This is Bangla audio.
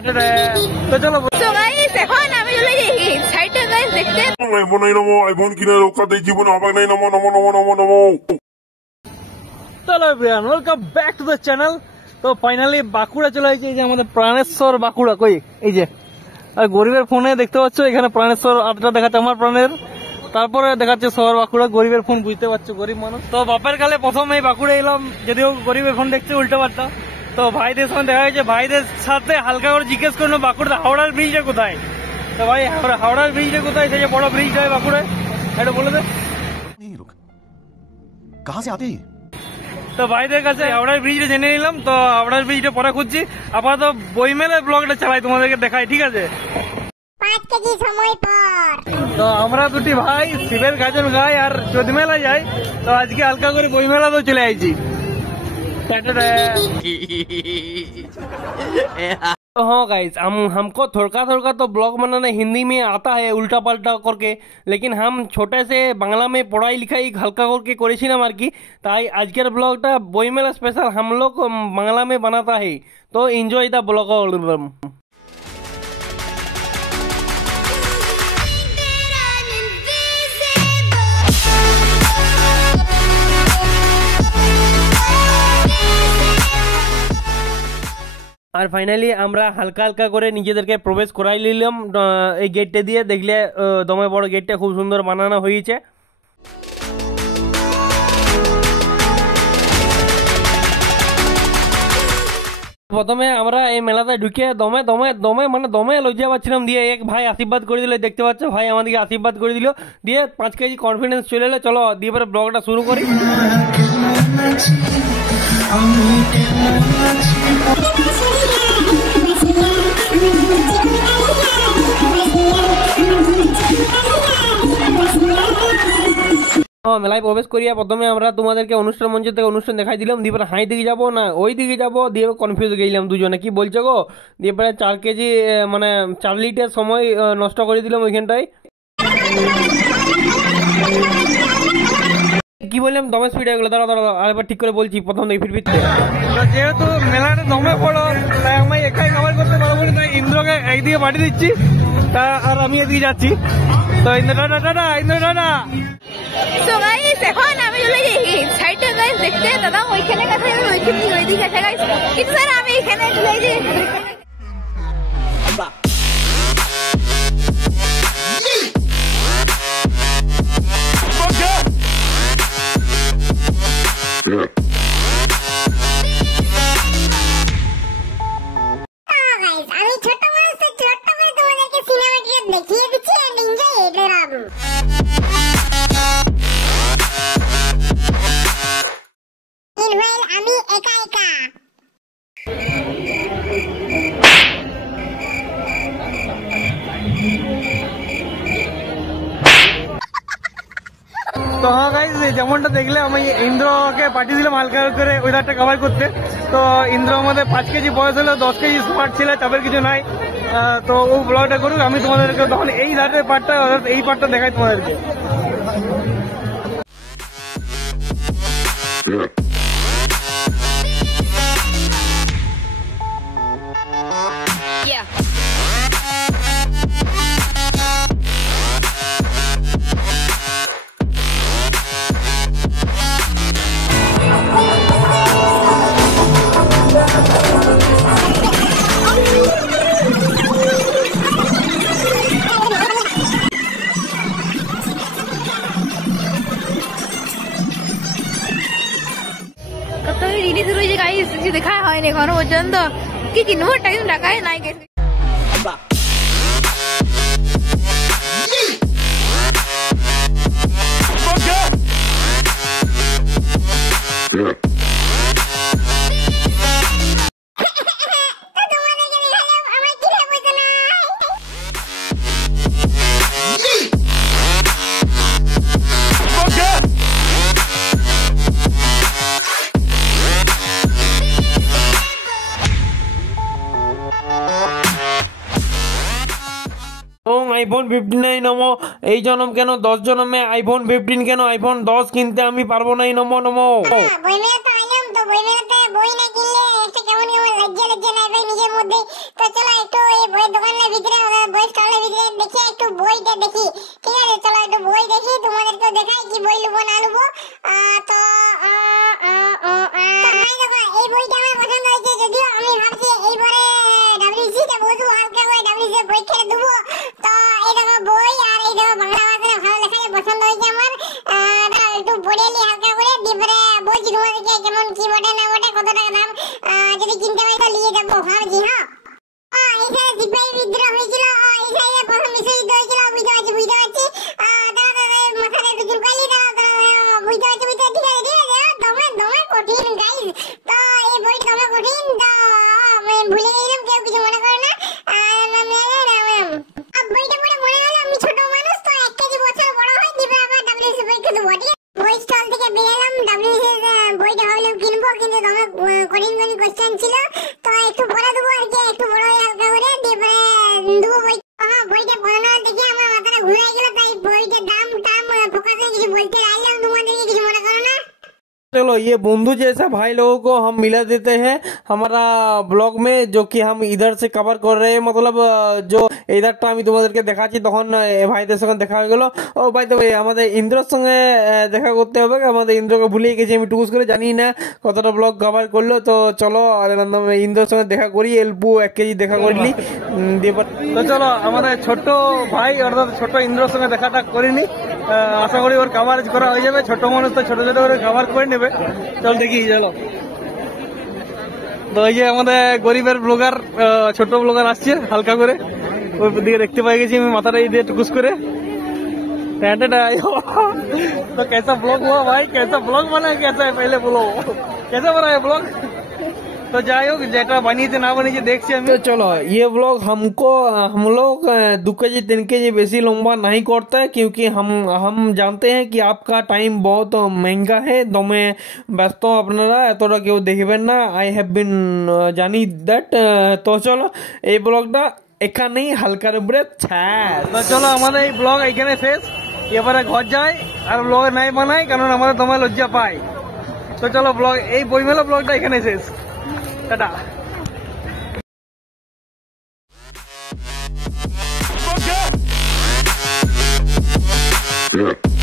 তো চলো এখন আমি চলে যাই সাইডে গাইস দেখতে। আইফোন কিনে রক্ষাতে জীবনে অবাক নাই। নমো নমো নমো নমো নমো। চলো everyone, welcome back to the channel. তো ফাইনালি বাঁকুড়া চলে এসেছে, এই যে আমাদের প্রাণেশ্বর বাঁকুড়া। কই এই যে, আর গরিবের ফোনে দেখতে পাচ্ছ এখানে প্রাণেশ্বর আটটা দেখাচ্ছে আমার প্রাণের, তারপরে দেখাচ্ছে শহর বাঁকুড়া। গরিবের ফোন বুঝতে পারছো, গরিব মানুষ। তো বাপের কালে প্রথম এই বাঁকুড়া এলাম, যদিও গরিবের ফোন দেখছে উল্টো পাল্টা। তো ভাইদের সঙ্গে দেখা গেছে, ভাইদের সাথে হালকা করে জিজ্ঞেস করলো বাঁকুড়া হাওড়ার ব্রিজটা কোথায়। তো ভাই হাওড়ার ব্রিজটা কোথায়, সেই যে বড় ব্রিজ হয় বাঁকুড়ায়, এটা বলে দে। कहां से आते हैं? তো ভাইদের কাছে হাওড়ার ব্রিজটা জেনে নিলাম। তো হাওড়ার ব্রিজটা পরে খুঁজছি, আপাতত বইমেলের ব্লগটা চালাই, তোমাদেরকে দেখাই, ঠিক আছে? 5 কেজি সময় পর তো আমরা দুটি ভাই শিবের গাজন গাই আর চোদমেলা যাই। তো আজকে হালকা করে বইমেলা তো চলে আইছি। हाँ गाइस, हमको थोड़ा थोड़ा तो ब्लॉग बनाना हिंदी में आता है उल्टा पल्टा करके, लेकिन हम छोटे से बांग्ला में पढ़ाई लिखाई हल्का करके করেছিলাম আর কি। তাই আজকের ব্লগটা বইমেলা স্পেশাল हम लोग बांग्ला में बनाता है। तो एंजॉय द ब्लॉग। আর ফাইনালি আমরা হালকা হালকা করে নিজেদেরকে প্রবেশ করাই নিলাম এই গেটটা দিয়ে। দেখলে দমে বড় গেটটা খুব সুন্দর বানানো হয়েছে। প্রথমে আমরা এই মেলাতে ঢুকে দমে দমে দমে মানে দমে লজ্জা পাচ্ছিলাম। দিয়ে এক ভাই আশীর্বাদ করে দিল, দেখতে পাচ্ছ ভাই আমাদেরকে আশীর্বাদ করে দিল। দিয়ে 5 কেজি কনফিডেন্স চলে এলো। চলো দিয়ে পরে ব্লগটা শুরু করি। মেলায় প্রবেশ করিয়া প্রথমে আমরা তোমাদেরকে অনুষ্ঠান মঞ্চ থেকে অনুষ্ঠান দেখাই দিলাম। দিয়ে পরে হাই দিকে যাবো না ওই দিকে যাবো, দিয়ে কনফিউজ গেলাম দুজনে, কি বলছো গো। দিয়ে পরে 4 কেজি মানে 4 লিটার সময় নষ্ট করে দিলাম ওইখানটায়। কি বললাম, দমে স্পিড হয়ে গেলো। দাঁড়া দাঁড়া আরেকবার ঠিক করে বলছি প্রথম থেকে ফিরতে। যেহেতু মেলাটা দমে পড়ো, তাই আমি একাই কভার করতে পারবো না, তাই ইন্দ্রকে একদিকে পাঠিয়ে দিচ্ছি, তা আর আমি এদিকে যাচ্ছি। তো Indra tata tata, Indra tata. So guys এখন আমি চলে যাই সাইডে গাইস দেখতে। দাদা ওইখানে কাছে ওইদিকে আছে গাইস, কিন্তু স্যার আমি এখানে চলে যাই। আমি ছোট মানুষ, ছোট্ট করে তোমাদেরকে সিনেমাটিক দেখিয়ে দিচ্ছি and enjoy it Rabu. Meanwhile, আমি একা একা। তো হ্যাঁ গাইস, যেমনটা দেখলে আমি ইন্দ্রকে পাঠিয়ে দিলাম হালকা করে ওই ধারটা কভার করতে। তো ইন্দ্র আমাদের 5 কেজি বয়স হলো, 10 কেজি স্মার্ট ছিল, চাপের কিছু নাই। তো ও ব্লগটা করুক, আমি তোমাদেরকে তখন এই ধারের পার্টটা অর্থাৎ এই পার্টটা দেখাই তোমাদেরকে। দেখা হয়নি এখনো পর্যন্ত, কি কিনবো টাইম টাকায় নাই গেছে। আইফোন 15 নমো। এই জন্ম কেন 10 জন্মে আইফোন 15 কেন, আইফোন 10 কিনতে আমি পারবো নাই। নমো নমো। বইমেলাতে আইলাম, তো বইমেলাতে বই না কিনলে একটা কেমন কেমন লজ্জা লজ্জা লাগবে নিজের মধ্যে। তো চলো একটু তো এই বইটা আমার পছন্দ হয়েছে, যদিও আমি ভাবছি এইবারে WC তে বসবো, হালকা করে WC পরীক্ষা দেবো। তো এই দেখো বই, আর এই দেখো বাংলা ভাষা ভালো লেখা পছন্দ হয়েছে আমার। একটু পড়ে নি হালকা করে, দিয়ে বলছি তোমাদেরকে কেমন কি বটে না বটে, কত টাকা দাম, যদি কিনতে পারি তো নিয়ে যাবো ভাবছি। হ্যাঁ, এখানে সিপাহী বিদ্রোহ হয়েছিল, এখানে প্রথম বিশ্বযুদ্ধ হয়েছিল, বুঝতে পারছি। মাথাটা একটু চুলকাইলি, বুঝতে পারছি, ঠিক আছে, দমে কঠিন গাইজ। তো এই বই দমে কঠিন, তো ভুলে গেলাম, কেউ কিছু মনে করো না। বইটা পড়ে মনে হলো আমি ছোট মানুষ, তো 1 কেজি বছর বড় হয়, দিবে আবার WC পরীক্ষা দেবো। ঠিক আছে, বই স্টল থেকে বেরোলাম, WC বইটা ভাবলাম কিনবো, কিন্তু দমে কঠিন কোয়েশ্চেন ছিল, তো একটু পড়ে দেবো আর কি, একটু বড় হয়ে হালকা করে দিয়ে দেবো বই। বইটা পড়ানো দেখে আমার মাথাটা ঘুরে গেল, তাই বইটার দাম ফোকাসে কিছু বলতে চাইলাম, তোমাদেরকে কিছু মনে করো না। चलो ये बंधु जैसा भाई लोगों को हम मिला देते हैं हमारा ब्लॉग में, जो कि हम इधर से कवर कर रहे हैं। मतलब जो इधरটা আমি তোমাদেরকে দেখাচ্ছি, তখন ভাইদের সঙ্গে দেখা হয়ে গেল। ও ভাই তো আমাদের ইন্দ্রর সঙ্গে দেখা করতে হবে, আমাদের ইন্দ্রকে ভুলিয়ে গেছি আমি টুকুস করে, জানি না কতটা ব্লগ কভার করলো। তো চলো ইন্দ্রর সঙ্গে দেখা করি, এলপু 1 কেজি দেখা করলি দিয়ে। তো চলো আমাদের ছোট ভাই অর্থাৎ ছোট ইন্দ্রর সঙ্গে দেখাটা করিনি, আশা করি ওর কভারেজ করা হয়ে যাবে। ছোট মানুষ তো ছোট ছোট করে কভার করে নেবে। চল দেখি, চলো। তো এই যে আমাদের গরিবের ব্লগার, ছোট ব্লগার আসছে হালকা করে, ওই দিকে দেখতে পাই গেছি আমি, মাথাটা দিয়ে টুকুস করে। तो कैसा ब्लॉग हुआ भाई, कैसा ब्लॉग बना, कैसा है पहले बोलो, कैसा बना है ब्लॉग? तो যাই হোক, যেটা বানিয়েছে না বানিয়েছে দেখছি আমি। তো চলো ये ब्लॉग हम लोग 2 केजी 3 केजी बेसी लंबा नहीं करते हैं, क्योंकि हम जानते हैं कि आपका टाइम बहुत महंगा है, दमे ব্যস্ত আপনারা, এতটা কেউ দেখবেন না। আই হ্যাভ বিন জানি দ্যাট। তো চলো এই ব্লগটা এখানেই হালকার উপরে ছাড়। তো চলো আমাদের এই ব্লগ এখানে শেষ, এবারে ঘর যাই আর ব্লগ নাই বানাই, কারণ আমাদের তোমার লজ্জা পাই। তো চলো ব্লগ, এই বইমেলা ব্লগটা এখানে শেষ, টাটা। Yeah.